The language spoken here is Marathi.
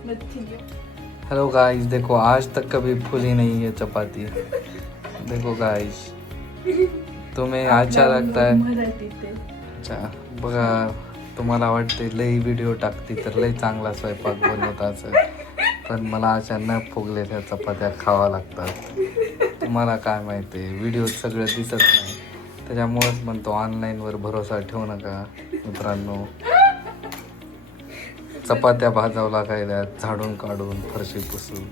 हेलो गाइस, देखो आज तक कभी फूली नहीं है चपाती। देखो गाइस, तुम्हें अच्छा लगता है? अच्छा बघा, तुम्हाला वाटते लई व्हिडिओ टाकते तर लई चांगला स्वयंपाक बनवत असेल, पण मला अशा न फुगलेल्या चपात्या खावा लागतात। तुम्हाला काय माहिती आहे, व्हिडिओ सगळं दिसत नाही, त्याच्यामुळेच म्हणतो ऑनलाईनवर भरोसा ठेवू नका मित्रांनो। चपात्या भाजावं लागायला झाडून काढून फरशी पुसून,